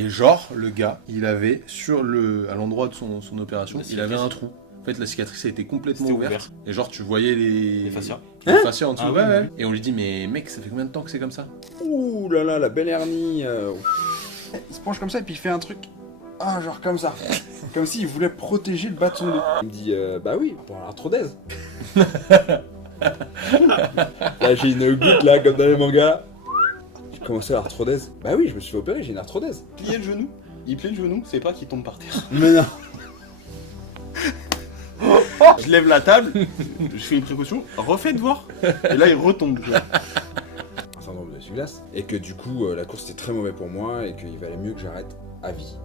Et genre, le gars, il avait à l'endroit de son opération, il avait un trou. En fait, la cicatrice a été complètement ouverte. Et genre, tu voyais les fascias. Les fascias en dessous. Ah ouais, oui, ouais. oui. Et on lui dit, mais mec, ça fait combien de temps que c'est comme ça? Ouh là là, la belle hernie. Il se penche comme ça et puis il fait un truc. Ah, genre comme ça. Comme s'il voulait protéger le bas de son dos. Il me dit, bah oui, pour l'arthrodèse. Là, j'ai une goutte là, comme dans les mangas. J'ai commencé l'arthrodèse. Bah oui, je me suis fait opérer, j'ai une arthrodèse. Plier le genou. Il plie le genou, c'est pas qu'il tombe par terre. Mais non. Je lève la table, je fais une précaution, refaites voir. Et là, il retombe. Un syndrome de glace. Et que du coup, la course était très mauvais pour moi et qu'il valait mieux que j'arrête à vie.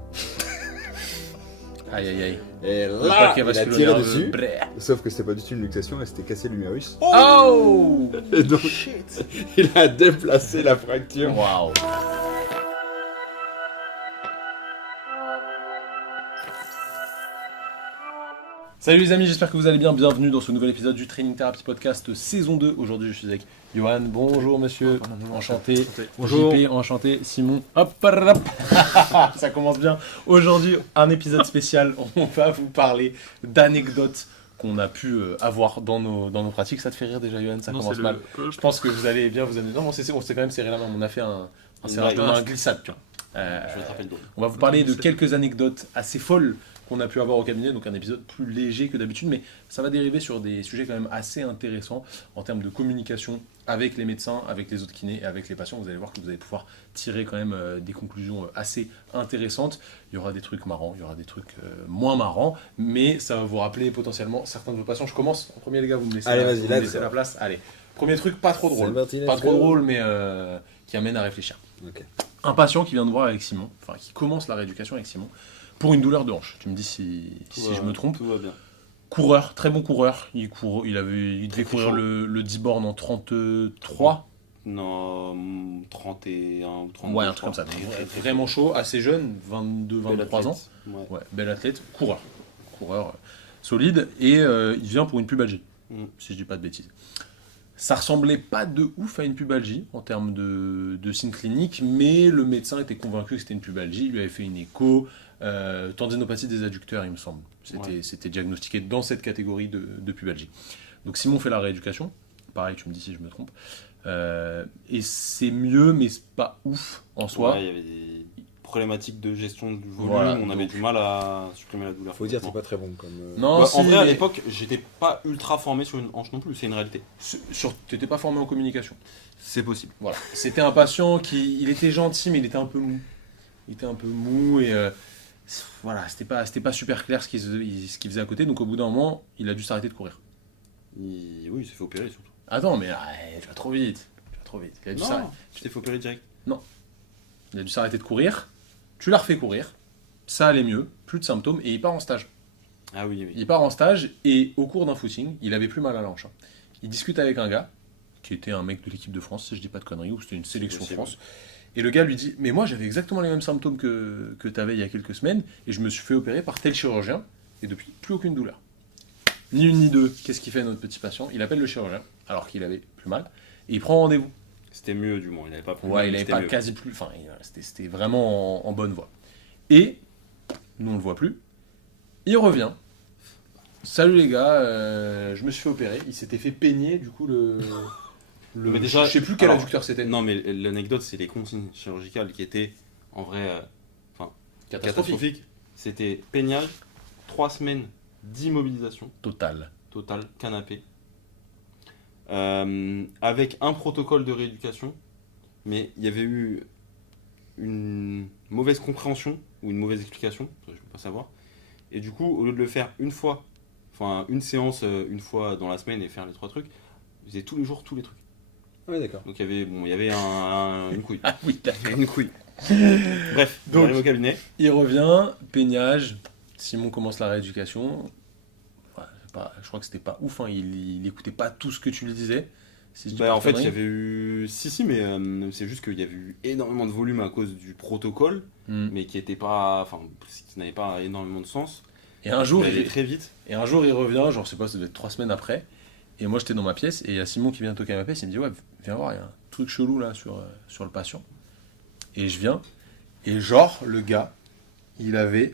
Aïe aïe aïe. Et Le là, paquet il a vasculaire tiré nerveux. dessus. Brrr. Sauf que c'était pas du tout une luxation, elle s'était cassé l'humérus. Oh Et donc, il a déplacé la fracture. Waouh. Salut les amis, j'espère que vous allez bien. Bienvenue dans ce nouvel épisode du Training Therapy Podcast saison 2. Aujourd'hui, je suis avec Johan. Bonjour monsieur. Enchanté. Bonjour. JP, enchanté. Simon. Hop, hop. Ça commence bien. Aujourd'hui, un épisode spécial. On va vous parler d'anecdotes qu'on a pu avoir dans nos pratiques. Ça te fait rire déjà, Johan? Ça commence mal. Je pense que vous allez bien vous amuser. Non, on s'est quand même serré la main. On a fait un serrage de main, un glissade, tu vois. Je vais te rappeler le dos. On va vous parler de quelques anecdotes assez folles qu'on a pu avoir au cabinet, donc un épisode plus léger que d'habitude, mais ça va dériver sur des sujets quand même assez intéressants en termes de communication avec les médecins, avec les autres kinés et avec les patients. Vous allez voir que vous allez pouvoir tirer quand même des conclusions assez intéressantes. Il y aura des trucs marrants, il y aura des trucs moins marrants, mais ça va vous rappeler potentiellement certains de vos patients. Je commence en premier, les gars, vous me laissez, Allez, vas-y, vous me let's laissez go. la place. Allez, premier truc, pas trop drôle. C'est parti, let's Pas trop go. drôle, mais qui amène à réfléchir. Ok. Un patient qui vient de voir avec Simon, enfin qui commence la rééducation avec Simon, pour une douleur de hanche. Tu me dis si je me trompe. Tout va bien. Coureur, très bon coureur. Il devait Très courir chaud. le 10 bornes en 33. Non, 31 ou 32. Ouais, un truc comme ça. Vraiment chaud, assez jeune, 22, 23 ans. Ouais. Ouais, bel athlète, coureur. Coureur solide. Et il vient pour une pubalgie, si je dis pas de bêtises. Ça ressemblait pas de ouf à une pubalgie en termes de signes cliniques, mais le médecin était convaincu que c'était une pubalgie. Il lui avait fait une écho, tendinopathie des adducteurs, il me semble. C'était diagnostiqué dans cette catégorie de pubalgie. Donc Simon fait la rééducation. Pareil, tu me dis si je me trompe. Et c'est mieux, mais c'est pas ouf en soi. Ouais, il y avait des problématiques de gestion du volume, Voilà, on avait donc- du mal à supprimer la douleur. Faut dire, c'est pas très bon comme. Non, Bah, si, en vrai, à mais l'époque, j'étais pas ultra formé sur une hanche non plus, c'est une réalité. t'étais pas formé en communication. C'est possible. Voilà. C'était un patient il était gentil, mais il était un peu mou. Il était un peu mou et voilà, c'était pas super clair ce qu'il faisait à côté. Donc au bout d'un moment, il a dû s'arrêter de courir. Oui, il s'est fait opérer surtout. Attends, mais tu vas trop vite. Tu vas trop vite. Il a dû s'arrêter. Non, tu t'es fait opérer direct. Il a dû s'arrêter de courir. Tu l'as refait courir. Ça allait mieux, plus de symptômes et il part en stage. Ah oui, oui. Il part en stage et au cours d'un footing, il avait plus mal à la hanche. Il discute avec un gars qui était un mec de l'équipe de France, si je dis pas de conneries, ou c'était une sélection Possible. France. Et le gars lui dit, mais moi j'avais exactement les mêmes symptômes que tu avais il y a quelques semaines et je me suis fait opérer par tel chirurgien et depuis plus aucune douleur. Ni une ni deux. Qu'est-ce qu'il fait notre petit patient? Il appelle le chirurgien alors qu'il avait plus mal et il prend rendez-vous. C'était mieux du moins, il avait pas plus Ouais, mal, il mais avait c'était pas mieux. quasi plus. Enfin, c'était vraiment en bonne voie. Et nous on le voit plus. Il revient. Salut les gars, je me suis fait opérer. Il s'était fait peigner du coup Mais déjà, je sais plus quel alors, adducteur c'était. Non, mais l'anecdote, c'est les consignes chirurgicales qui étaient en vrai catastrophiques. C'était peignage, 3 semaines d'immobilisation Total. totale, canapé, avec un protocole de rééducation, mais il y avait eu une mauvaise compréhension ou une mauvaise explication, je ne peux pas savoir. Et du coup, au lieu de le faire une fois, enfin une séance une fois dans la semaine et faire les 3 trucs, je faisais tous les jours tous les trucs. Ouais, d'accord. Donc il y avait une couille. Ah oui, Il y avait une couille. Bref, Donc- on arrive au cabinet. il revient, peignage. Simon commence la rééducation. Ouais, je crois que c'était pas ouf, hein. Il écoutait pas tout ce que tu lui disais. Si je dis pas de En fait, il y conneries. avait eu. Si, mais c'est juste qu'il y avait eu énormément de volume à cause du protocole, Hmm. mais qui était pas. Enfin, qui n'avait pas énormément de sens. Et un jour, Il allait il, très vite. et un jour, il revient, genre, je sais pas, ça devait être 3 semaines après. Et moi, j'étais dans ma pièce, et il y a Simon qui vient toquer à ma pièce. Il me dit, ouais, viens voir, il y a un truc chelou là sur le patient. Et je viens, Et genre, le gars, il avait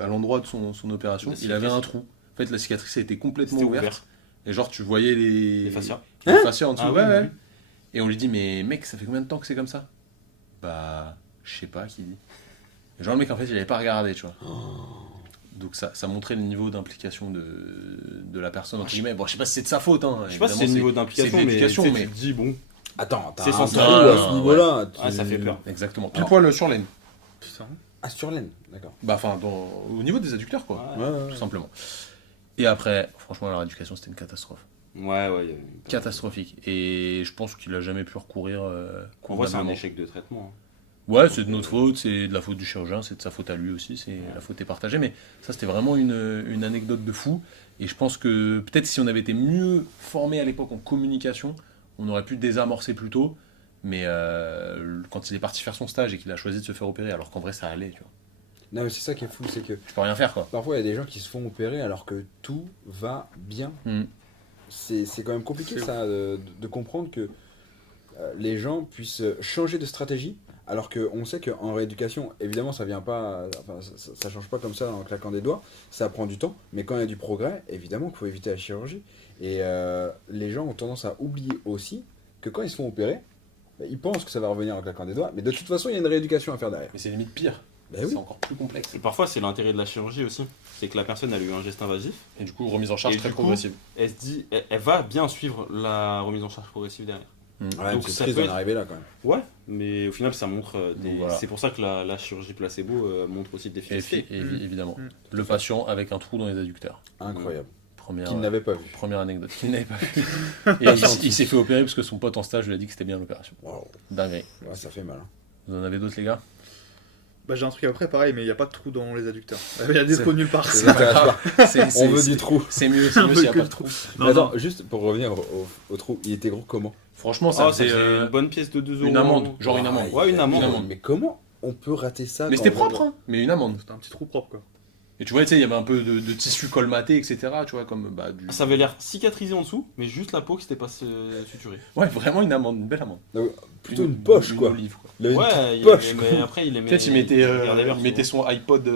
à l'endroit de son opération, La il avait cicatrice. un trou. En fait, la cicatrice a été complètement C'était ouverte. ouvert. Et genre, tu voyais Les fascias. les fascias en dessous. Ah ouais, oui, ouais. oui. Et on lui dit, mais mec, ça fait combien de temps que c'est comme ça? Bah, je sais pas qui dit. Et genre, le mec, en fait, il avait pas regardé, tu vois. Donc ça montrait le niveau d'implication de la personne, entre guillemets. Bon, je sais pas si c'est de sa faute, hein. Je sais pas si c'est Évidemment, le niveau c'est d'implication, de mais, l'éducation, tu sais, mais- tu te dis, bon, Attends, t'as C'est un censé- trou Ah, à ce niveau-là. ah, ça fait peur. Exactement. Pile Alors- poil sur l'aine. Putain. Ah, sur l'aine, d'accord. Bah, enfin, au niveau des adducteurs, quoi. Ouais, Ouais. Tout simplement. Et après, franchement, leur éducation, c'était une catastrophe. ouais. Il y a- Catastrophique. Et je pense qu'il a jamais pu recourir En vrai, c'est un convenablement. échec de traitement. hein. Ouais, c'est de notre faute, c'est de la faute du chirurgien, c'est de sa faute à lui aussi, la faute est partagée. Mais ça, c'était vraiment une anecdote de fou. Et je pense que peut-être si on avait été mieux formé à l'époque en communication, on aurait pu désamorcer plus tôt. Mais quand il est parti faire son stage et qu'il a choisi de se faire opérer, alors qu'en vrai ça allait, tu vois. Non, mais c'est ça qui est fou, c'est que Je peux rien faire, quoi. parfois il y a des gens qui se font opérer alors que tout va bien. Mm. C'est quand même compliqué ça de comprendre que les gens puissent changer de stratégie alors qu'on sait qu'en rééducation, évidemment ça vient pas, enfin, ça change pas comme ça en claquant des doigts, ça prend du temps, mais quand il y a du progrès, évidemment qu'il faut éviter la chirurgie. Et les gens ont tendance à oublier aussi que quand ils se font opérer, bah, ils pensent que ça va revenir en claquant des doigts, mais de toute façon il y a une rééducation à faire derrière. Mais c'est limite pire. Bah oui. C'est encore plus complexe. Et parfois, c'est l'intérêt de la chirurgie aussi. C'est que la personne, elle a eu un geste invasif. Et du coup, remise en charge Et très du coup, progressive. Elle se dit, elle va bien suivre la remise en charge progressive derrière. Ouais, Donc c'est ça triste peut d'en être- arriver là quand même. Ouais, mais au final, ça montre Donc voilà. C'est pour ça que la chirurgie placebo montre aussi de Et l'efficacité. évidemment. Mm. Le patient avec un trou dans les adducteurs. Incroyable. Première, Qu'il n'avait pas vu. première anecdote qu'il n'avait pas vu. Et il s'est fait opérer parce que son pote en stage lui a dit que c'était bien l'opération. Waouh. Dinguerie. Ouais, ça fait mal. hein. Vous en avez d'autres, les gars? Bah, j'ai un truc après, pareil, mais il n'y a pas de trou dans les adducteurs. Il y a des trous nulle part. Ça t'intéresse pas. On veut du trou. C'est mieux Un peu s'il n'y a que pas le de trou. Non, Mais attends, non. juste pour revenir au trou, il était gros comment? Franchement, ça Ah, faisait, c'est une bonne pièce de 2 euros. une amende, genre une amende. Ouais, une amende. Une amende. Mais comment on peut rater ça? Mais quand c'était on- propre, hein. Mais une amende. C'était un petit trou propre, quoi. Et tu vois, tu sais, il y avait un peu de tissu colmaté, etc. Tu vois, comme bah, du. Ça avait l'air cicatrisé en dessous, mais juste la peau qui s'était pas suturée. Ouais, vraiment une amende, une belle amende. Donc, plutôt une poche une quoi. olive, quoi. Il avait une Ouais, petite il poche avait- quoi. mais après il aimait. Peut-être regardait vers il mettait souvent. son iPod,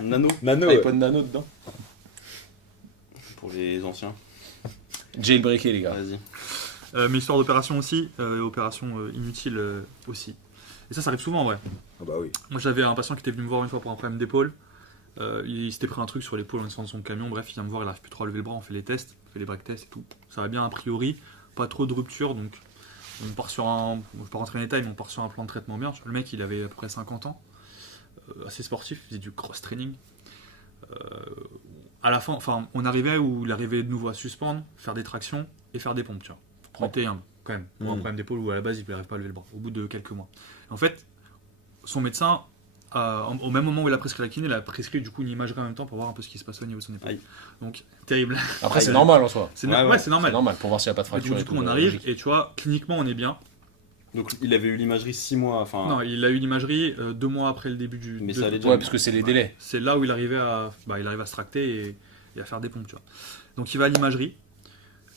Nano Nano. Ouais. iPod Nano dedans. pour les anciens. Jailbreaké, les gars. Vas-y. Mais histoire d'opération aussi, opération inutile aussi. Et ça arrive souvent, ouais. Ah bah oui. Moi, j'avais un patient qui était venu me voir une fois pour un problème d'épaule. Il s'était pris un truc sur l'épaule en descendant de son camion. Bref, il vient me voir, il n'arrive plus trop à lever le bras. On fait les tests, on fait les break tests et tout. Ça va bien a priori, pas trop de rupture. Donc, on part sur un. Je ne vais pas rentrer dans les détails, mais on part sur un plan de traitement bien. Le mec, il avait à peu près 50 ans, assez sportif, il faisait du cross training. À la fin, enfin, on arrivait où il arrivait de nouveau à suspendre, faire des tractions et faire des pompes, tu vois. Pointer quand même, pour un problème d'épaule où à la base il n'arrive pas à lever le bras, au bout de quelques mois. En fait, son médecin, au même moment où il a prescrit la kiné, il a prescrit du coup une imagerie en même temps pour voir un peu ce qui se passe au niveau de son épaule. Aïe. Donc, terrible. Après, c'est normal en soi. C'est Ouais, ouais, c'est normal. C'est normal pour voir s'il n'y a pas de Et fracture. donc, du et coup, tout, on arrive logique. et tu vois, cliniquement, on est bien. Donc il avait eu l'imagerie 6 mois, enfin. Non, il a eu l'imagerie 2 mois après le début du. Mais de- ça allait déjà. Ouais, parce que c'est les délais. C'est là où il arrivait à se tracter et à faire des pompes, tu vois. Donc il va à l'imagerie.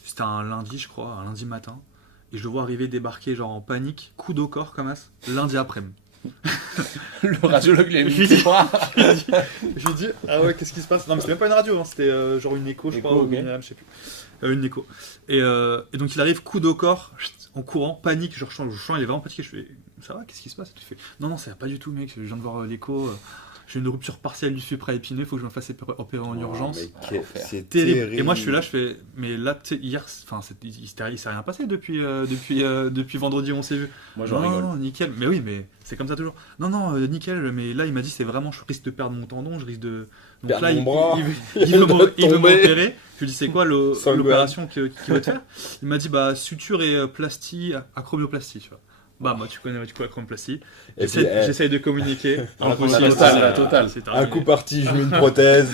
C'était un lundi, je crois, un lundi matin. Et je le vois arriver, débarquer genre en panique, coude au corps comme ça, lundi après-midi. Le radiologue lui a mis Je lui ses dis- bras. Je lui dis, ah ouais, qu'est-ce qui se passe? Non, mais c'était même pas une radio, hein, c'était genre une écho, je Écho, crois, ou ok. une je sais plus. Une écho. Et donc il arrive, coude au corps, en courant, panique, genre je sens, il est vraiment fatigué. Je fais, ça va, qu'est-ce qui se passe? Il fait, non, ça va pas du tout, mec, je viens de voir l'écho. J'ai une rupture partielle du supraépineux, il faut que je me fasse opérer en urgence. Oh, mais c'est Terrible. terrible. Et moi je suis là, je fais, mais là, tu sais, hier, enfin, il s'est rien passé depuis vendredi où on s'est vu. Moi, j'en rigole. Non, nickel. Mais oui, mais c'est comme ça toujours. Non, nickel, mais là, il m'a dit, c'est vraiment, je risque de perdre mon tendon, je risque de. Donc Perdre là, mon bras. il veut tomber. m'opérer. Je lui dis, c'est quoi Sanguin. l'opération qu'il veut te faire? Il m'a dit, bah, suture et plastie, acromioplastie, tu vois. Bah, moi, tu connais l'acromioplastie. Et puis, J'essaye de communiquer. La Impossible. totale, la totale. C'est un terminé. coup parti, je mets une prothèse.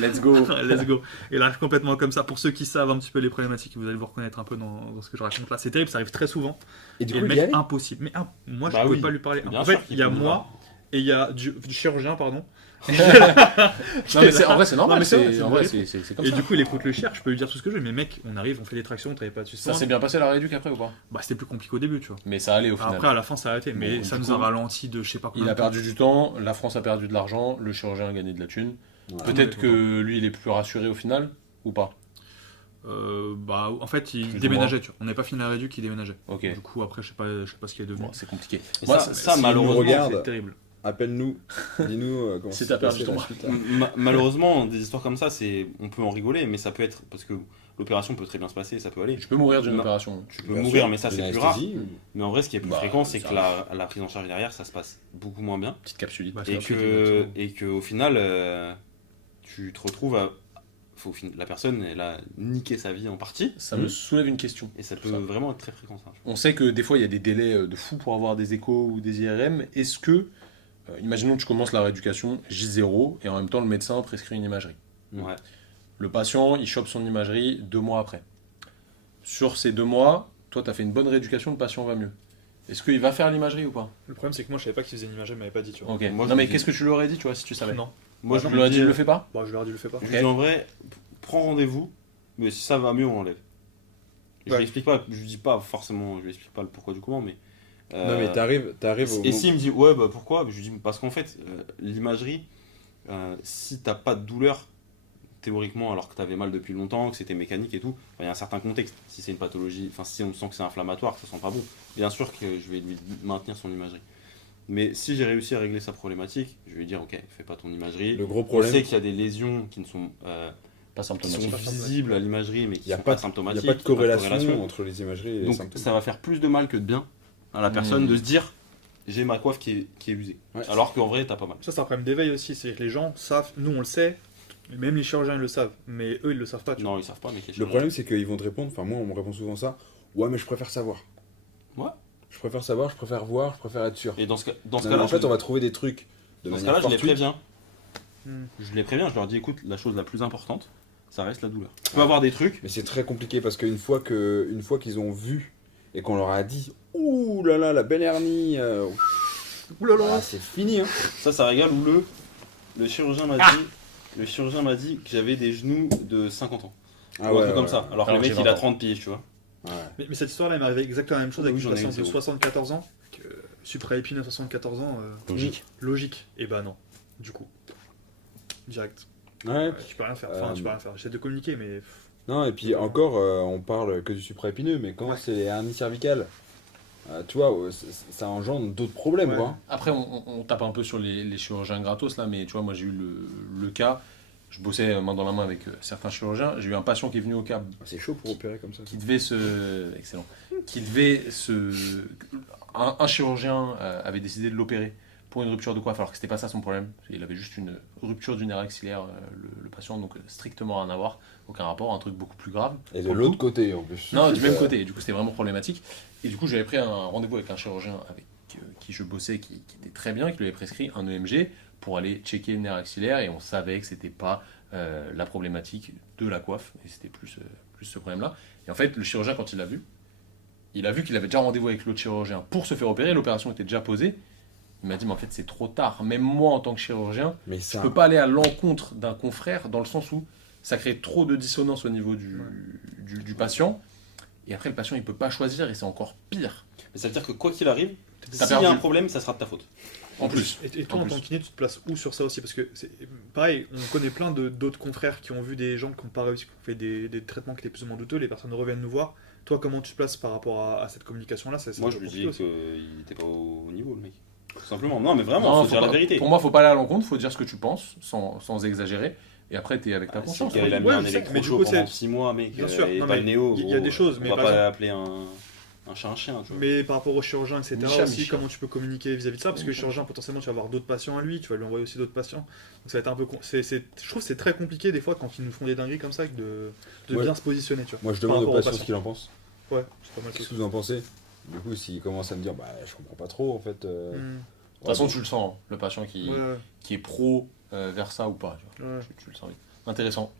Let's go. Let's go. Et là, complètement comme ça. Pour ceux qui savent un petit peu les problématiques, vous allez vous reconnaître un peu dans ce que je raconte là. C'est terrible, ça arrive très souvent. Et du Et coup, le il y mec, allait. impossible. Mais moi, je Bah ne oui. pouvais pas lui parler. Bien En sûr fait, qu'il il y a peut moi et il y a du chirurgien, pardon. Non, mais en vrai, c'est normal. Non, mais c'est vrai, c'est c'est en vrai, vrai. c'est comme Et ça. du coup, il écoute le cher, je peux lui dire tout ce que je veux, mais mec, on arrive, on fait des tractions, t'avais pas de Ça suspense. s'est bien passé la rééduque après ou pas? Bah, c'était plus compliqué au début, tu vois. Mais ça allait au final. Après, à la fin, ça a arrêté, mais Bon, ça du nous coup, a ralenti de je sais pas combien Il a de temps. perdu du temps, la France a perdu de l'argent, le chirurgien a gagné de la thune. Ouais. Peut-être Ouais, que lui, il est plus rassuré au final, ou pas? Bah, en fait, il Plus ou déménageait, tu vois. On n'avait pas fini la réduc, il déménageait. Ok. Du coup, après, je sais pas ce qu'il est devenu. Bon, c'est compliqué. Et Moi, ça, s'il malheureusement, nous regarde, C'est terrible. Appelle-nous, dis-nous comment Si ça t'as s'est perdu passé ton la bras. suite, hein. malheureusement, des histoires comme ça, on peut en rigoler, mais ça peut être parce que l'opération peut très bien se passer, ça peut aller. je peux mourir d'une Non. opération. Tu peux Bien mourir, sûr, mais ça une c'est plus rare. anesthésie, Mais en vrai, ce qui est plus Bah, fréquent, c'est ça que la prise en charge derrière, ça se passe beaucoup moins bien. Petite capsulite. Bah, Et c'est que au final, tu te retrouves à. La personne, elle a niqué sa vie en partie. Ça me soulève une question. Et ça peut Ça. vraiment être très fréquent, ça. On sait que des fois, il y a des délais de fou pour avoir des échos ou des IRM. Est-ce que, imaginons que tu commences la rééducation J0 et en même temps, le médecin prescrit une imagerie. Ouais. Le patient, il chope son imagerie 2 mois après. Sur ces 2 mois, toi, tu as fait une bonne rééducation, le patient va mieux. Est-ce qu'il va faire l'imagerie ou pas? Le problème, c'est que moi, je savais pas qu'il faisait une image, il m'avait pas dit, tu vois. Ok. Moi, non, je mais dis- qu'est-ce que tu lui aurais dit, tu vois, si tu savais? Non. Moi, Je lui aurais dit, le fais pas? Bah, je leur ai dit, le fais pas. Je lui dis en vrai, prends rendez-vous, mais si ça va mieux, on enlève. Je Ouais. lui explique pas, je lui dis pas forcément, je lui explique pas le pourquoi du comment, mais. Non, mais t'arrives au Et moment- s'il me dit ouais, bah pourquoi? Je lui dis parce qu'en fait, l'imagerie, si t'as pas de douleur, théoriquement, alors que t'avais mal depuis longtemps, que c'était mécanique et tout, il y a un certain contexte. Si c'est une pathologie, enfin si on sent que c'est inflammatoire, ça sent pas bon, bien sûr que je vais lui maintenir son imagerie. Mais si j'ai réussi à régler sa problématique, je vais lui dire ok, fais pas ton imagerie. Le gros On problème, sait qu'il y a des lésions qui ne sont Pas qui sont symptomatique. visibles à l'imagerie, mais qui il n'y a sont pas pas il symptomatiques. n'y a pas de corrélation corrélation. entre les imageries et les Donc symptômes. ça va faire plus de mal que de bien à la personne Mmh. de se dire j'ai ma coiffe qui est usée. Ouais. Alors qu'en vrai, t'as pas mal. Ça, c'est un problème d'éveil aussi. C'est que les gens savent, nous, on le sait, même les chirurgiens, ils le savent, mais eux, ils le savent pas, tu vois. Non, ils savent pas, mais Le problème, c'est qu'ils vont te répondre, enfin moi on me répond souvent ça, ouais mais je préfère savoir. Ouais. Je préfère savoir, je préfère voir, je préfère être sûr. Et dans ce Non, mais cas-là, en fait on va trouver des trucs de dans ce manière cas-là, je les fortuite. préviens. Hmm. Je les préviens, je leur dis écoute, la chose la plus importante, ça reste la douleur. Tu peux avoir des trucs. Mais c'est très compliqué parce qu'une fois qu'ils ont vu et qu'on leur a dit ouh là là la belle hernie, Ouh là là. ah, c'est fini hein. Ça régale ou le chirurgien m'a dit. Le chirurgien m'a dit que j'avais des genoux de 50 ans. Ah Ou un truc comme ça. Alors que Alors le que mec j'ai il a 20 ans. 30 piges, tu vois. Ouais. Mais cette histoire-là, il m'est arrivé exactement la même chose avec Oui, une j'en ai patiente une, de c'est 74 ans, supraépineux à 74 ans. Logique. Logique. Et bah non. Du coup. Direct. Ouais. Tu peux rien faire. Enfin, tu peux rien faire. J'essaie de communiquer, mais. Non et puis encore on parle que du supraépineux mais quand Ouais. c'est les hernies cervicales, tu vois ça engendre d'autres problèmes Ouais. quoi. Après, on tape un peu sur les chirurgiens gratos là, mais tu vois, moi j'ai eu le cas. Je bossais main dans la main avec certains chirurgiens. J'ai eu un patient qui est venu au CAB C'est chaud pour opérer comme ça. qui devait se. Excellent. Qui devait se. Un chirurgien avait décidé de l'opérer pour une rupture de coiffe, alors que c'était pas ça son problème. Il avait juste une rupture du nerf axillaire, le patient, donc strictement rien à voir, aucun rapport, un truc beaucoup plus grave. Et de Pour le l'autre coup. côté en plus. Non, du même côté. Et du coup, c'était vraiment problématique. Et du coup, j'avais pris un rendez-vous avec un chirurgien avec qui je bossais, qui était très bien, qui lui avait prescrit un EMG pour aller checker le nerf axillaire. Et on savait que c'était pas la problématique de la coiffe, et c'était plus ce problème-là. Et en fait, le chirurgien, quand il l'a vu, il a vu qu'il avait déjà rendez-vous avec l'autre chirurgien pour se faire opérer. L'opération était déjà posée. Il m'a dit, mais en fait, c'est trop tard. Même moi, en tant que chirurgien, Mais je ça, peux pas aller à l'encontre d'un confrère dans le sens où ça crée trop de dissonance au niveau du patient. Et après, le patient, il peut pas choisir et c'est encore pire. Mais ça veut dire que quoi qu'il arrive, T'as s'il y a perdu. un problème, ça sera de ta faute. En plus. Et toi, En en plus. tant que kiné, tu te places où sur ça aussi? Parce que, c'est pareil, on connaît plein d'autres confrères qui ont vu des gens qui n'ont pas réussi, qui ont fait des traitements qui étaient plus ou moins douteux, les personnes reviennent nous voir. Toi, comment tu te places par rapport à cette communication-là? C'est Moi, un je peu lui dis compliqué aussi. qu'il était pas au niveau, le mec. Tout simplement. Non, mais vraiment, Non, faut dire pas- la vérité. Pour moi, faut pas aller à l'encontre, faut dire ce que tu penses sans exagérer. Et après, t'es avec ta Si conscience. il a mis Ouais, un je sais, mais du électrochaud coup, pendant c'est- 6 mois, mec, Bien sûr, et non, pas mais le néo. il y a des choses, on mais va par pas exemple- appeler un chat un chien, tu vois. Mais par rapport aux chirurgiens, etc. Micha, aussi, Micha. comment tu peux communiquer vis-à-vis de ça? Parce que le chirurgien, potentiellement, tu vas avoir d'autres patients à lui, tu vas lui envoyer aussi d'autres patients. Donc ça va être un peu. Je trouve que c'est très compliqué des fois quand ils nous font des dingueries comme ça de Ouais. bien se positionner, tu vois. moi je Par demande aux rapport aux patients ce patients. qu'ils en pensent. Ouais, c'est pas mal. Qu'est-ce que vous en pensez? Du coup s'ils commencent à me dire bah je comprends pas trop en fait. Hmm. De toute façon, tu le sens, hein, le patient qui Ouais, est pro vers ça ou pas. Tu vois. ouais. Tu le sens vite. Intéressant.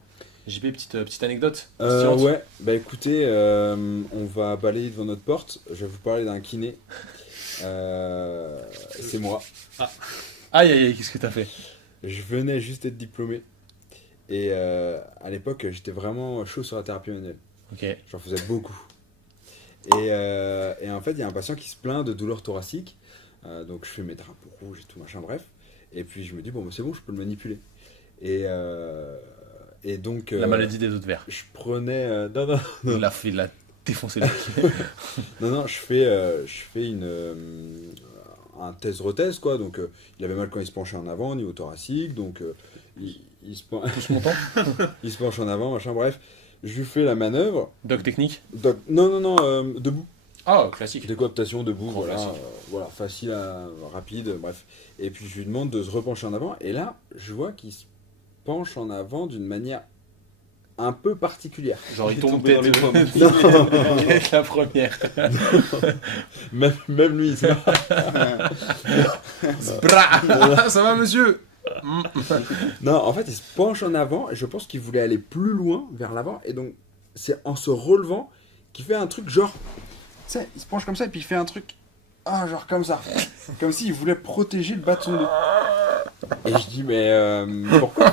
JP, petite anecdote. Stylante. Ouais, bah écoutez, on va balayer devant notre porte. Je vais vous parler d'un kiné C'est moi. Aïe, aïe, aïe, qu'est-ce que t'as fait? Je venais juste d'être diplômé. Et à l'époque, j'étais vraiment chaud sur la thérapie manuelle. Ok. J'en faisais beaucoup. Et en fait, il y a un patient qui se plaint de douleurs thoraciques. Donc je fais mes drapeaux rouges et tout machin, bref. Et puis je me dis, bon, bah, c'est bon, je peux le manipuler. Et donc. La maladie des autres verts. Je prenais. Non, non, non. Il a défoncé le pied. Non, je fais un thèse-rethèse, quoi. Donc il avait mal quand il se penchait en avant, au niveau thoracique. Donc il se penche. Tous montants. Il se penche en avant, machin, bref. Je lui fais la manœuvre. Doc technique. Non, debout. Ah, classique. Décoaptation debout, Grand voilà, classique. voilà, facile, rapide, bref. Et puis je lui demande de se repencher en avant, et là, je vois qu'il se penche en avant d'une manière un peu particulière. Genre, il Il est tombe tombé dans les tête. pommes. C'est la première. Même lui, ça. Bra. Ça va, monsieur? Non, en fait, il se penche en avant, et je pense qu'il voulait aller plus loin vers l'avant, et donc c'est en se relevant qu'il fait un truc genre, tu sais, il se penche comme ça, et puis il fait un truc, genre comme ça, comme s'il voulait protéger le bas de son dos. Et je dis, mais pourquoi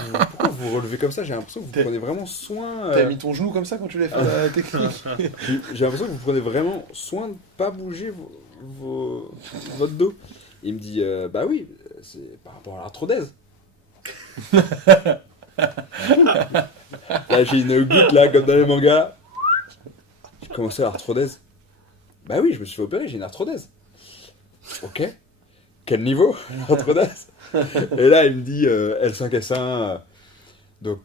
vous relevez comme ça? J'ai l'impression que vous prenez vraiment soin. T'as mis ton genou comme ça quand tu l'as fait la technique? J'ai l'impression que vous prenez vraiment soin de pas bouger votre dos. Il me dit, bah oui, c'est par rapport à l'arthrodèse. Là, j'ai une goutte, là, comme dans les mangas. Comment ça, l'arthrodèse? Bah oui, je me suis fait opérer, j'ai une arthrodèse. Ok. Quel niveau, l'arthrodèse? Et là, il me dit L5, S1. Donc,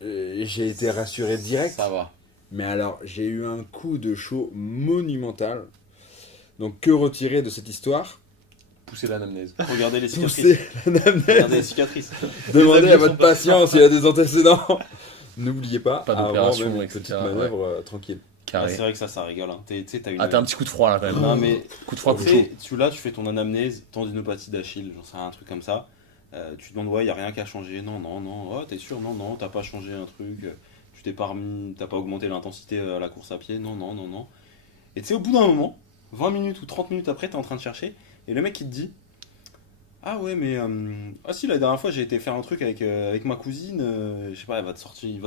j'ai été rassuré direct. Ça va. Mais alors, j'ai eu un coup de chaud monumental. Donc, que retirer de cette histoire? Pousser l'anamnèse. Regardez les cicatrices. Pousser l'anamnèse. Regardez les cicatrices. Demandez Les à amis votre sont pas patient s'il a des antécédents. N'oubliez pas, Pas avant d'opération, même une etc., petite manœuvre tranquille. Ah, Carré. c'est vrai que ça rigole. Hein. Tu sais, t'as une. Ah, t'as un petit coup de froid là quand même. Non, mais Coup de froid, coup tu de chaud. sais, tu fais ton anamnèse, tendinopathie d'Achille, j'en sais rien, un truc comme ça. Tu te demandes, ouais, y a rien qu'à changer. Non, oh, t'es sûr? Non, t'as pas changé un truc. Tu t'es pas remis, t'as pas augmenté l'intensité à la course à pied. Non. Et tu sais, au bout d'un moment, 20 minutes ou 30 minutes après, t'es en train de chercher, et le mec il te dit, ah ouais, mais ah si, la dernière fois j'ai été faire un truc avec ma cousine, je sais pas, il va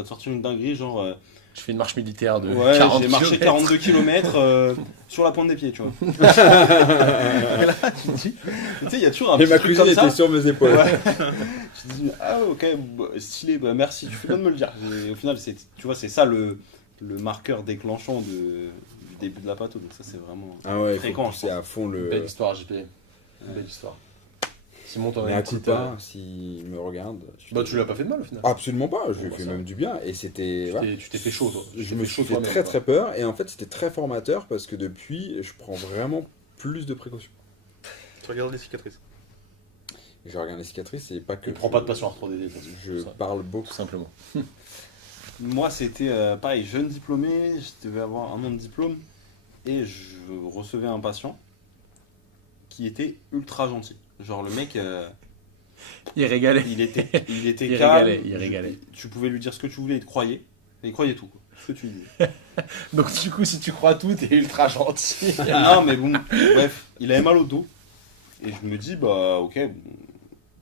te sortir une dinguerie, genre. Je fais une marche militaire de Ouais, 40 j'ai marché kilomètres. 42 km sur la pointe des pieds, tu vois. Et là, tu te dis, Tu sais, il y a toujours un Et petit ma truc cousine comme ça. était sur mes épaules. Ouais. Je te dis, ah ouais, ok, bah, stylé, bah, merci, tu fais bien de me le dire. Et au final, tu vois, c'est ça le marqueur déclenchant du début de la patho, donc ça c'est vraiment Ah ouais, il faut fréquent. pousser à fond le. belle histoire, JP. Belle histoire. Simon, t'en as Mais une à coup petite. pas, s'il me regarde. Bah, tu l'as pas fait de mal au final. Absolument pas, je lui ai Bon, fait ça même du bien. Et c'était. voilà. Tu t'es fait chaud, toi. Je me suis fait très très peur. Et en fait, c'était très formateur parce que depuis, je prends vraiment plus de précautions. Tu regardes les cicatrices. Je regarde les cicatrices et pas que. Ne prends pas de patient arthrodésé, Je parle beaucoup. tout simplement. Moi, c'était pareil, jeune diplômé, je devais avoir un an de diplôme et je recevais un patient qui était ultra gentil. Genre, le mec, Il régalait. il était Il calme. régalait, il régalait. Tu pouvais lui dire ce que tu voulais, il te croyait. Et il croyait tout, quoi. Ce que tu lui disais. Donc, du coup, si tu crois tout, t'es ultra gentil. Non, mais bon, bref, il avait mal au dos. Et je me dis, bah, ok, bon,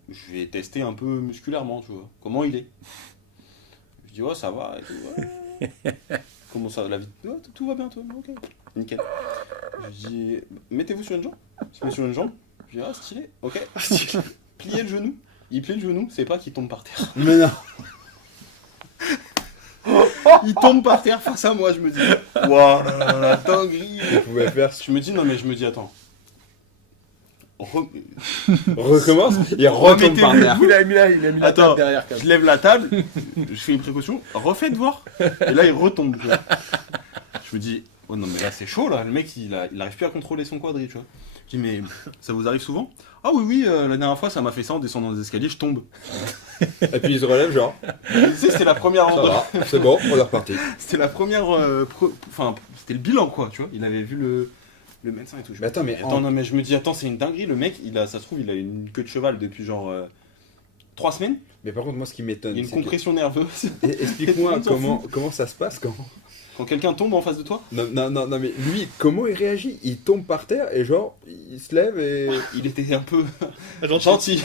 je vais tester un peu musculairement, tu vois. Comment il est? Je dis, ouais, ça va. Et tout, ouais. Comment ça, la vie? Ouais, tout va bien, toi. Ok, nickel. Je dis, mettez-vous sur une jambe. Il se met sur une jambe. Je dis, ah, stylé, ok. Pliez le genou. Il plie le genou, c'est pas qu'il tombe par terre. Mais non. Il tombe par terre face à moi, je me dis, waouh, la dinguerie. Je pouvais faire. Je me dis, non, mais je me dis, attends. Recommence. Il retombe par terre. Il a mis la Attends, table derrière. quand Je même. lève la table, je fais une précaution, refaites voir. Et là, il retombe. Tu vois. Je me dis, oh non, mais là, c'est chaud, là. Le mec, il arrive plus à contrôler son quadri, tu vois. Je dis, mais ça vous arrive souvent? Ah oui, la dernière fois, ça m'a fait ça en descendant des escaliers, je tombe. Et puis il se relève, genre. Tu sais, c'était la première. Ça va, c'est bon, on est reparti. C'était la première. Enfin, c'était le bilan, quoi, tu vois. Il avait vu le médecin et tout. Je Mais attends, mais non, mais je me dis, attends, c'est une dinguerie. Le mec, ça se trouve, il a une queue de cheval depuis genre 3 semaines, Mais par contre, moi, ce qui il m'étonne, y a une c'est que- compression nerveuse. Explique-moi Tout le monde s'en comment ça se passe quand... Quand quelqu'un tombe en face de toi, Non, mais lui, comment il réagit? Il tombe par terre et genre, il se lève et... il était un peu Gentil. gentil.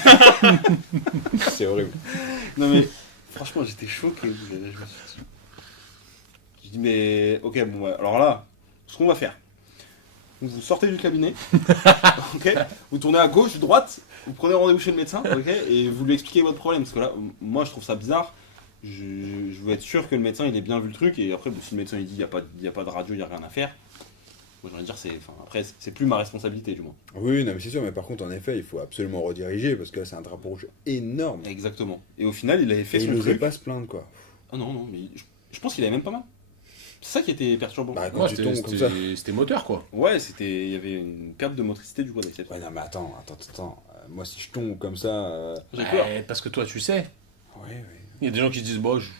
C'est horrible. Non mais franchement j'étais choqué. Je dis mais ok bon ouais, alors là ce qu'on va faire, vous sortez du cabinet, ok, vous tournez à gauche, droite, vous prenez rendez-vous chez le médecin, ok, et vous lui expliquez votre problème parce que là moi je trouve ça bizarre. Je veux être sûr que le médecin il ait bien vu le truc et après bon, si le médecin il dit il y a pas de radio, il y a rien à faire. Moi j'ai envie de dire après c'est plus ma responsabilité du moins. Oui, non, mais c'est sûr, mais par contre, en effet, il faut absolument rediriger parce que là, c'est un drapeau rouge énorme. Exactement. Et au final il avait fait Et il son n'osait truc. pas se plaindre, quoi. Ah non mais je pense qu'il avait même pas mal. C'est ça qui était perturbant. Bah, quand Ouais, tu tombes comme ça. c'était moteur, quoi. Ouais, il y avait une perte de motricité du quadriceps. Ouais, non, mais attends. Moi, si je tombe comme ça... J'ai peur. Parce que toi, tu sais. Ouais. Il y a des gens qui se disent, bon, Je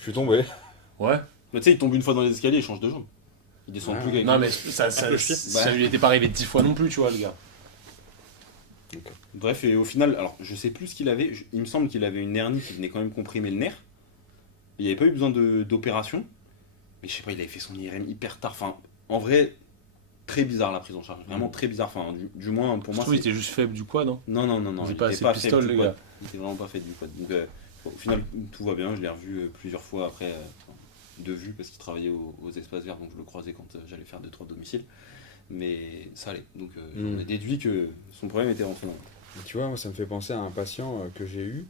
suis tombé. ouais. Mais tu sais, il tombe une fois dans les escaliers, il change de jambe. Il descend Ah. plus qu'avec Non, une- mais ça Réfléchis. ça lui était pas arrivé 10 fois non plus, tu vois, le gars. Bref, et au final, alors je sais plus ce qu'il avait. Il me semble qu'il avait une hernie qui venait quand même comprimer le nerf. Il n'y avait pas eu besoin d'opération. Mais je sais pas, il avait fait son IRM hyper tard. Enfin, en vrai, très bizarre la prise en charge. Vraiment très bizarre. Enfin, du moins pour Je moi. trouve qu'il était juste faible du quad, non? Non. Il Il est pas était assez pas pistole, fait du le quad. gars. Il était vraiment pas fait du quad. Donc au final, tout va bien. Je l'ai revu plusieurs fois après, de vue, parce qu'il travaillait aux espaces verts. Donc je le croisais quand j'allais faire 2-3 domiciles. Mais ça allait. Donc j'en ai déduit que son problème était rentré dans. Tu vois, moi, ça me fait penser à un patient que j'ai eu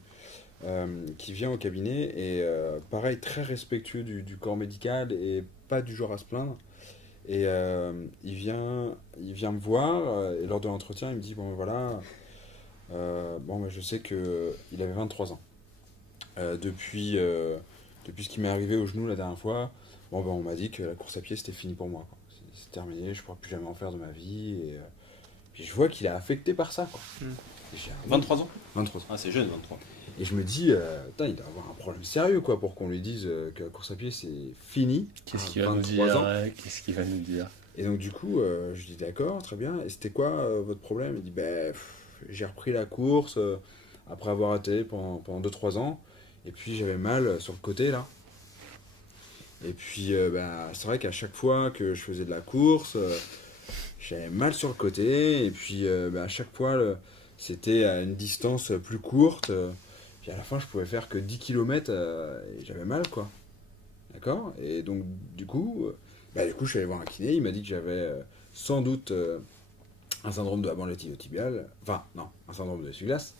qui vient au cabinet et pareil, très respectueux du corps médical et pas du genre à se plaindre. Et il vient me voir et lors de l'entretien, il me dit, bon voilà, je sais qu'il avait 23 ans. Depuis ce qui m'est arrivé au genou la dernière fois, on m'a dit que la course à pied c'était fini pour moi, quoi. C'est terminé, je ne pourrai plus jamais en faire de ma vie. Et puis je vois qu'il est affecté par ça, quoi. Et j'ai un- 23 ans 23 ans. Ah, c'est jeune, 23. Et je me dis, putain, il doit avoir un problème sérieux, quoi, pour qu'on lui dise que la course à pied c'est fini. Qu'est-ce à qu'il va nous 23 dire? ans. Qu'est-ce qu'il va nous dire? Et donc du coup, je dis d'accord, très bien. Et c'était quoi votre problème? Il dit, j'ai repris la course après avoir arrêté pendant 2-3 ans. Et puis j'avais mal sur le côté là. Et puis c'est vrai qu'à chaque fois que je faisais de la course, j'avais mal sur le côté. Et puis à chaque fois, c'était à une distance plus courte. Puis à la fin, je pouvais faire que 10 km et j'avais mal, quoi. D'accord? Et donc du coup, je suis allé voir un kiné. Il m'a dit que j'avais sans doute un syndrome de la bande iliotibiale. Enfin, non, un syndrome de l'essuie-glace.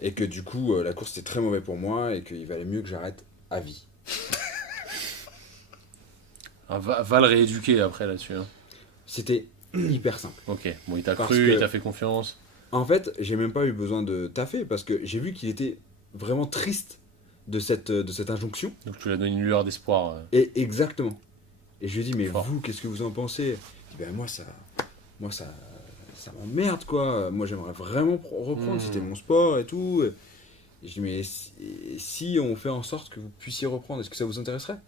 Et que du coup, la course était très mauvais pour moi et qu'il valait mieux que j'arrête à vie. Ah, va le rééduquer après là-dessus, hein. C'était hyper simple. Ok, bon, il t'a Parce cru, que- il t'a fait confiance. En fait, j'ai même pas eu besoin de taffer parce que j'ai vu qu'il était vraiment triste de cette injonction. Donc tu lui as donné une lueur d'espoir. Et exactement. Et je lui ai dit, mais Fort. vous, qu'est-ce que vous en pensez? Il dit, moi ça m'emmerde, quoi. Moi, j'aimerais vraiment reprendre. C'était mon sport et tout. Et je dis, mais si on fait en sorte que vous puissiez reprendre, est-ce que ça vous intéresserait?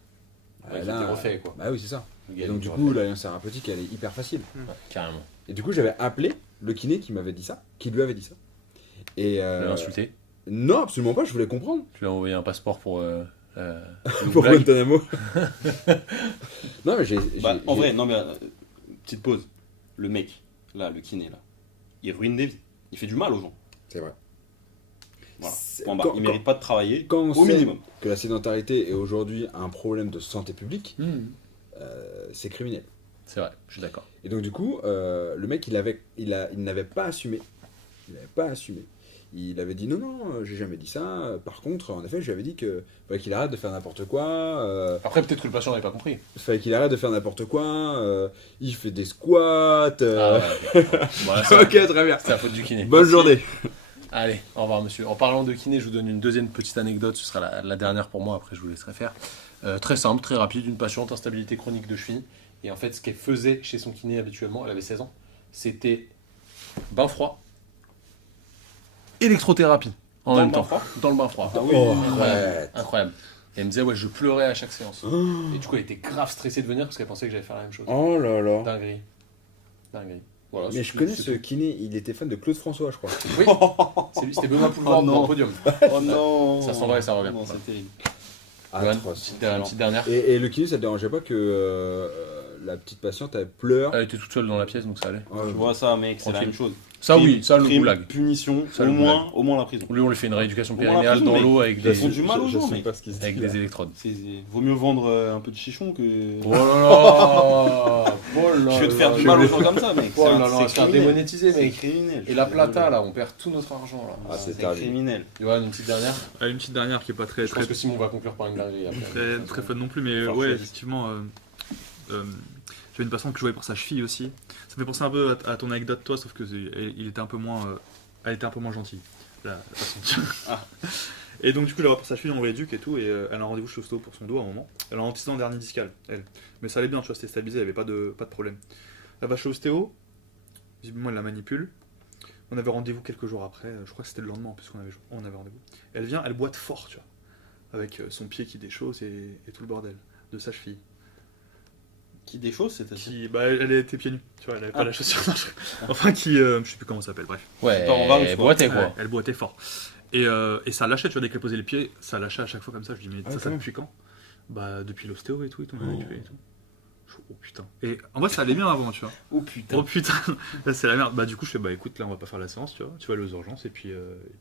Ouais, qui était refait, quoi. Bah oui, c'est ça. Le Et gars, donc, il du te coup, refait. l'alliance thérapeutique, elle est hyper facile. Ouais, carrément. Et du coup, j'avais appelé le kiné qui m'avait dit ça, qui lui avait dit ça. Et Tu l'as insulté. non, absolument pas, je voulais comprendre. Tu lui as envoyé un passeport pour. une Pour blague. Guantanamo. Non, mais En vrai, non mais petite pause. Le mec, là, le kiné, là, il ruine des vies. Il fait du mal aux gens. C'est vrai. Voilà. C'est- Point barre. quand- Il mérite pas de travailler Quand on au sait minimum. que la sédentarité est aujourd'hui un problème de santé publique, Hmm. c'est criminel. C'est vrai, je suis d'accord. Et donc du coup, le mec, il n'avait pas assumé. Il n'avait pas assumé. Il avait dit non, j'ai jamais dit ça. Par contre, en effet, je lui avais dit que fallait qu'il arrête de faire n'importe quoi. Après, peut-être que le patient n'avait pas compris. Fallait qu'il arrête de faire n'importe quoi. Il fait des squats. Ah ouais, ok. Voilà, c'est Ok, très bien. c'est la faute du kiné. Bonne journée. Allez, au revoir monsieur. En parlant de kiné, je vous donne une deuxième petite anecdote, ce sera la dernière pour moi, après je vous laisserai faire. Très simple, très rapide, une patiente, instabilité chronique de cheville. Et en fait, ce qu'elle faisait chez son kiné habituellement, elle avait 16 ans, c'était bain froid, électrothérapie en Dans même le bain temps. froid Dans le bain froid. Ah oui. Oh, Incroyable. arrête. Incroyable. Et elle me disait, ouais, je pleurais à chaque séance. Et du coup, elle était grave stressée de venir parce qu'elle pensait que j'allais faire la même chose. Oh là là. Dinguerie. Dinguerie. Voilà, Mais je connais ce kiné, il était fan de Claude François, je crois. C'est lui, c'était Benoît Poulvord Oh non. dans le podium. Oh non. Ça s'en va et ça revient. Non, Voilà. c'est terrible. Johan, Atroce. une petite dernière. Et le kiné, ça te dérangeait pas que la petite patiente, elle pleure. Elle était toute seule dans la pièce, donc ça allait. Ouais, Tu vois ça, mec, c'est la Tranquille. même chose. Ça, oui, ça, le Crime, goulag. Punition, Ça, au le moins la prison. Lui, on lui fait une rééducation Au moins la périnéale prison, dans mec. l'eau avec Ils font des, du mal aux gens, sais mec. pas ce qui se dit. avec là. des électrodes. Vaut mieux vendre un peu de chichon que. Oh là là. Oh là Je vais te faire du là. mal aux gens comme ça, mec. Oh là là, on va se faire criminel. démonétiser, C'est mec. criminel. Et la plata, là, on perd tout notre argent, là. Ah, c'est C'est terminé. criminel. Johan, une petite dernière. Allez, une petite dernière qui est pas très Je pense que Simon va conclure par une dinguerie après. très fun non plus, mais Fort ouais, choisi. effectivement, j'avais une patiente que je voyais pour sa cheville aussi. Ça me fait penser un peu à ton anecdote, toi, sauf que il était un peu moins, elle était un peu moins gentille, la patiente. Ah. Et donc, du coup, elle va pour sa cheville, on rééduque et tout, et elle a un rendez-vous chez l'ostéo pour son dos à un moment. Elle a un antécédent dernier discal, elle. Mais ça allait bien, tu vois, c'était stabilisé, il n'y avait pas de problème. Elle va chez l'ostéo, visiblement, elle la manipule. On avait rendez-vous quelques jours après, je crois que c'était le lendemain en plus qu'on avait rendez-vous. Elle vient, elle boite fort, tu vois, avec son pied qui déchausse et tout le bordel de sa cheville. Qui des choses, c'est-à-dire. Bah, elle était pieds nus, tu vois, elle avait pas Ah. la chaussure. Enfin, je sais plus comment ça s'appelle, bref. Ouais, pas en varus, quoi. boité, quoi. Ouais, elle boitait fort. Et ça lâchait, tu vois, dès qu'elle posait les pieds, ça lâchait à chaque fois comme ça. Je dis, mais Ah, ça quand même. depuis quand? Bah, depuis l'ostéo et tout, on a récupéré et tout. Oh putain. Et en vrai, ça allait bien avant, tu vois. Oh putain. Oh putain, là c'est la merde. Bah, du coup, je fais, bah écoute, là on va pas faire la séance, tu vois. Tu vas aller aux urgences et puis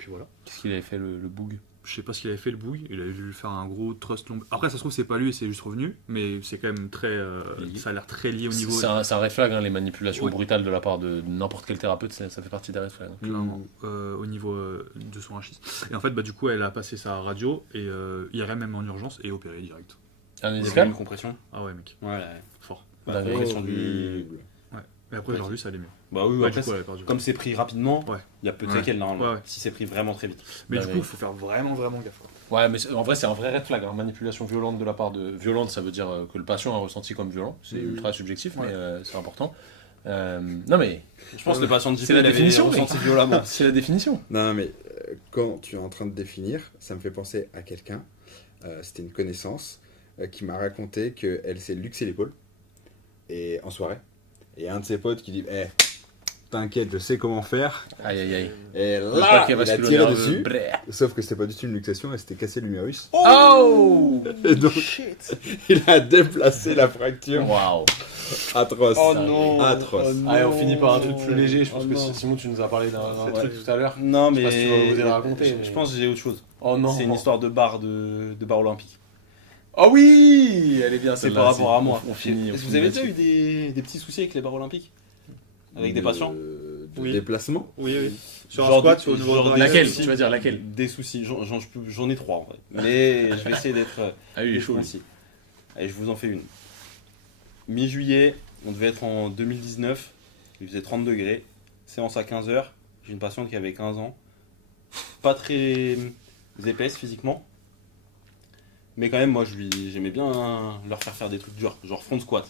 voilà. Qu'est-ce qu'il avait fait, le boug? Je sais pas ce qu'il avait fait le bouille, il avait dû faire un gros thrust long. Après, ça se trouve, c'est pas lui et c'est juste revenu, mais c'est quand même très. Lié. Ça a l'air très lié au niveau. C'est un red flag, hein, les manipulations Ouais. brutales de la part de n'importe quel thérapeute, ça fait partie des red flags. Clairement, au niveau de son rachis. Et en fait, bah, du coup, elle a passé sa radio et IRM même en urgence et opéré direct. Un Une médical? compression. Ah ouais, mec, Ouais. fort. La Dingue. compression du. Horrible. Et après, aujourd'hui, ça allait mieux. Bah oui, Ouais, après, du coup, elle avait perdu. comme c'est pris rapidement, Ouais. il y a peu de Ouais. séquelles normalement. Ouais, ouais. Si c'est pris vraiment très vite. Mais Bah, du mais- coup, il faut faire vraiment gaffe. Quoi. Ouais, mais en vrai, c'est un vrai red flag. Hein. Manipulation violente de la part de. Violente, ça veut dire que le patient a ressenti comme violent. C'est ultra subjectif, Ouais. mais c'est important. Non, mais Je pense que le patient de JP, c'est la il avait définition, ressenti mec. violemment. c'est la définition. Non, mais quand tu es en train de définir, ça me fait penser à quelqu'un, c'était une connaissance, qui m'a raconté qu'elle s'est luxé l'épaule et en soirée. Et un de ses potes qui dit t'inquiète, je sais comment faire. Aïe, aïe, aïe. Et Le là, paquet il a vasculaire tiré nerveux. dessus. Brrr. Sauf que c'était pas du tout une luxation, elle s'était cassé l'humérus. Oh Et donc, il a déplacé la fracture. Waouh. Atroce. Oh Ça, non. atroce. Oh non. Allez, on finit par un truc plus léger. Je pense Oh que non. Simon, tu nous as parlé d'un truc tout à l'heure. Non, Je sais mais. pas si tu vas oser le raconter, Je mais- pense que j'ai autre chose. Oh non. C'est une histoire de bar olympique. Oh oui, elle est bien C'est celle-là. par rapport à moi. On finit. Est-ce que vous avez déjà eu des petits soucis avec les bars olympiques? Avec des patients? De Oui. déplacement. Oui. Sur un Genre squat, de- sur au niveau genre de des Laquelle soucis. Tu vas dire laquelle Des soucis. J'en ai trois en vrai. Mais je vais essayer d'être. Ah oui, il est chaud. lui. concis. Allez, je vous en fais une. Mi-juillet, on devait être en 2019. Il faisait 30 degrés. Séance à 15h. J'ai une patiente qui avait 15 ans. Pas très épaisse physiquement. Mais quand même, moi, j'aimais bien leur faire des trucs durs. Genre front squat.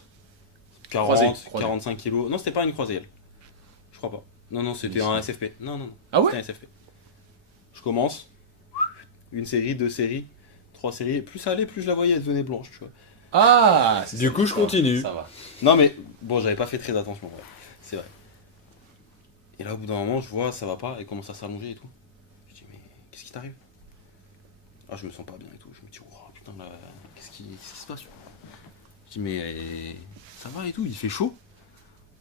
40, Croisé. 45 kilos. Non, c'était pas une croisée, elle. Je crois pas. Non, c'était un SFP. Non. Ah ouais C'était un SFP. Je commence. Une série, deux séries, trois séries. Et plus ça allait, plus je la voyais, elle devenait blanche, tu vois. Ah c'est Du ça. coup, je continue. Ça va. Non, mais bon, j'avais pas fait très attention, ouais. C'est vrai. Et là, au bout d'un moment, je vois, ça va pas, elle commence à s'allonger et tout. Je dis, mais qu'est-ce qui t'arrive? Ah, je me sens pas bien et tout. Je me dis, oh putain, là, qu'est-ce qui se passe? Je dis, mais ça va et tout, il fait chaud.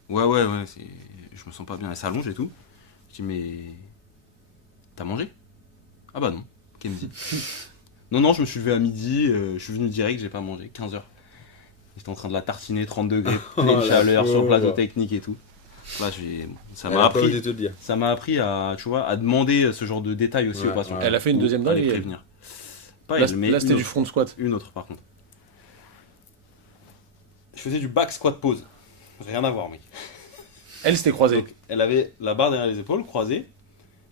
Ouais, je me sens pas bien. Elle s'allonge et tout. Je dis, mais t'as mangé? Ah bah non. Qu'elle me dit. Non, je me suis levé à midi, je suis venu direct, j'ai pas mangé. 15h. J'étais en train de la tartiner, 30 degrés, pleine la chaleur sur le plateau pauvre. technique et tout. Là, ça Elle m'a a pas appris. osé te le dire. Ça m'a appris à, tu vois, à demander ce genre de détails aussi Ouais, aux patients. ouais. Elle a fait une deuxième Pour les dingue. prévenir. Pas Là, elle, mais là, c'était une du autre. front squat. Une autre, par contre. Je faisais du back squat pose. Rien à voir, mec. Elle, c'était croisée. Donc, elle avait la barre derrière les épaules, croisée,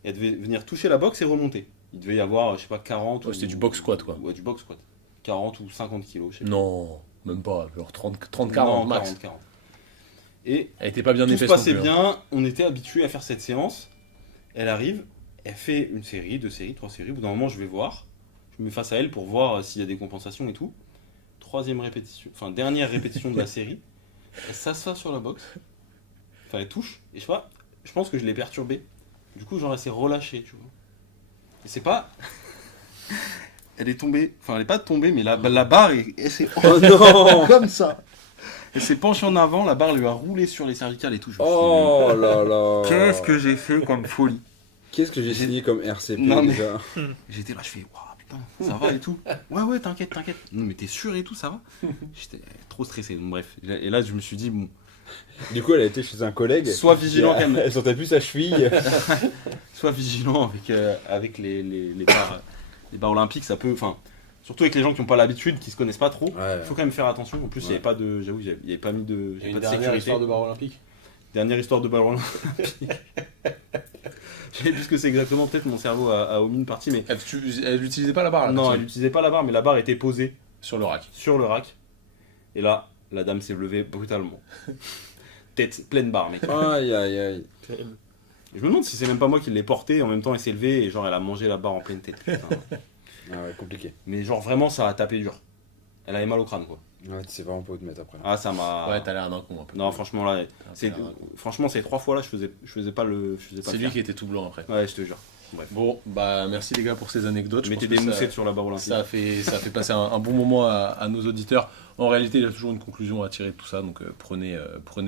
et elle devait venir toucher la boxe et remonter. Il devait y avoir, je sais pas, 40 Ouais, c'était du box squat, quoi. Ouais, du box squat. 40 ou 50 kilos, je sais pas. Non, même pas. Genre 30-40 Non, max. 40. Et Elle était pas bien tout se épaisse passait non plus, hein. bien, on était habitué à faire cette séance. Elle arrive, elle fait une série, deux séries, trois séries. Au bout d'un moment, je vais voir. Je me mets face à elle pour voir s'il y a des compensations et tout. Troisième répétition, enfin dernière répétition de la série. Elle s'assoit sur la boxe, enfin elle touche, et je sais pas, je pense que je l'ai perturbée. Du coup, genre elle s'est relâchée, tu vois. Et c'est pas... Elle est tombée, enfin elle est pas tombée, mais la barre, elle s'est Oh non. comme ça. Elle s'est penchée en avant, la barre lui a roulé sur les cervicales et tout. Je me suis dit, Oh là là. qu'est-ce que j'ai fait comme folie. Qu'est-ce que j'ai signé comme RCP Non, mais- déjà? J'étais là, je fais, waouh, putain, ça va et tout. Ouais, t'inquiète. Non, mais t'es sûr et tout, ça va. J'étais trop stressé, donc bref. Et là, je me suis dit, bon, Du coup, elle a été chez un collègue. sois vigilant quand même. Elle sentait plus sa cheville. Sois vigilant avec les barres olympiques, ça peut, enfin, surtout avec les gens qui n'ont pas l'habitude, qui se connaissent pas trop. Ouais. Il faut quand même faire attention. En plus, il n'y Ouais. avait pas de, j'avoue, il n'y avait pas mis de, Il y a pas une de dernière sécurité. histoire de barre olympique. Dernière histoire de barre olympique. Je sais plus ce que c'est exactement, peut-être mon cerveau a omis une partie, mais Elle n'utilisait pas la barre là. non, personne. elle n'utilisait pas la barre, mais la barre était posée Sur le rack. sur le rack. Et là, la dame s'est levée brutalement. Tête pleine barre, mec. Aïe aïe aïe. Et je me demande si c'est même pas moi qui l'ai portée, en même temps elle s'est levée et genre elle a mangé la barre en pleine tête. Putain. Ah ouais, compliqué. Mais genre vraiment ça a tapé dur. Elle avait mal au crâne quoi. Ouais, tu sais vraiment pas où te mettre après. Ah ça m'a... Ouais, t'as l'air d'un con un peu. Non franchement là, T'as l'air d'un con. franchement ces 3 fois là je faisais pas le... Je faisais pas C'est le lui faire. qui était tout blanc après. Ouais je te jure. Bref. Bon, bah merci les gars pour ces anecdotes. Je Mettez pense des que moussettes sur la barre olympique. ça a fait passer un bon moment à nos auditeurs. En réalité, il y a toujours une conclusion à tirer de tout ça, donc prenez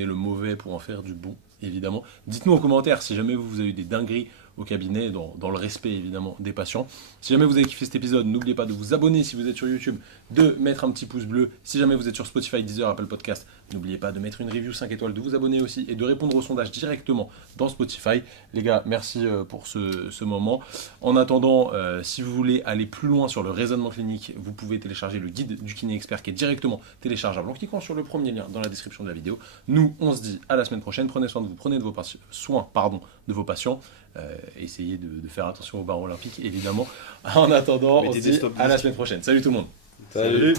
le mauvais pour en faire du bon, évidemment. Dites-nous en commentaire si jamais vous avez eu des dingueries au cabinet, dans le respect évidemment des patients. Si jamais vous avez kiffé cet épisode, n'oubliez pas de vous abonner si vous êtes sur YouTube, de mettre un petit pouce bleu. Si jamais vous êtes sur Spotify, Deezer, Apple Podcast, n'oubliez pas de mettre une review 5 étoiles, de vous abonner aussi et de répondre au sondage directement dans Spotify. Les gars, merci pour ce moment. En attendant, si vous voulez aller plus loin sur le raisonnement clinique, vous pouvez télécharger le guide du kiné expert qui est directement téléchargeable en cliquant sur le premier lien dans la description de la vidéo. Nous, on se dit à la semaine prochaine. Prenez soin de vous, prenez soin de vos patients. Essayez de faire attention aux barres olympiques, évidemment. En attendant, on Mettez se des dit stops à la disques. semaine prochaine. Salut tout le monde. Salut.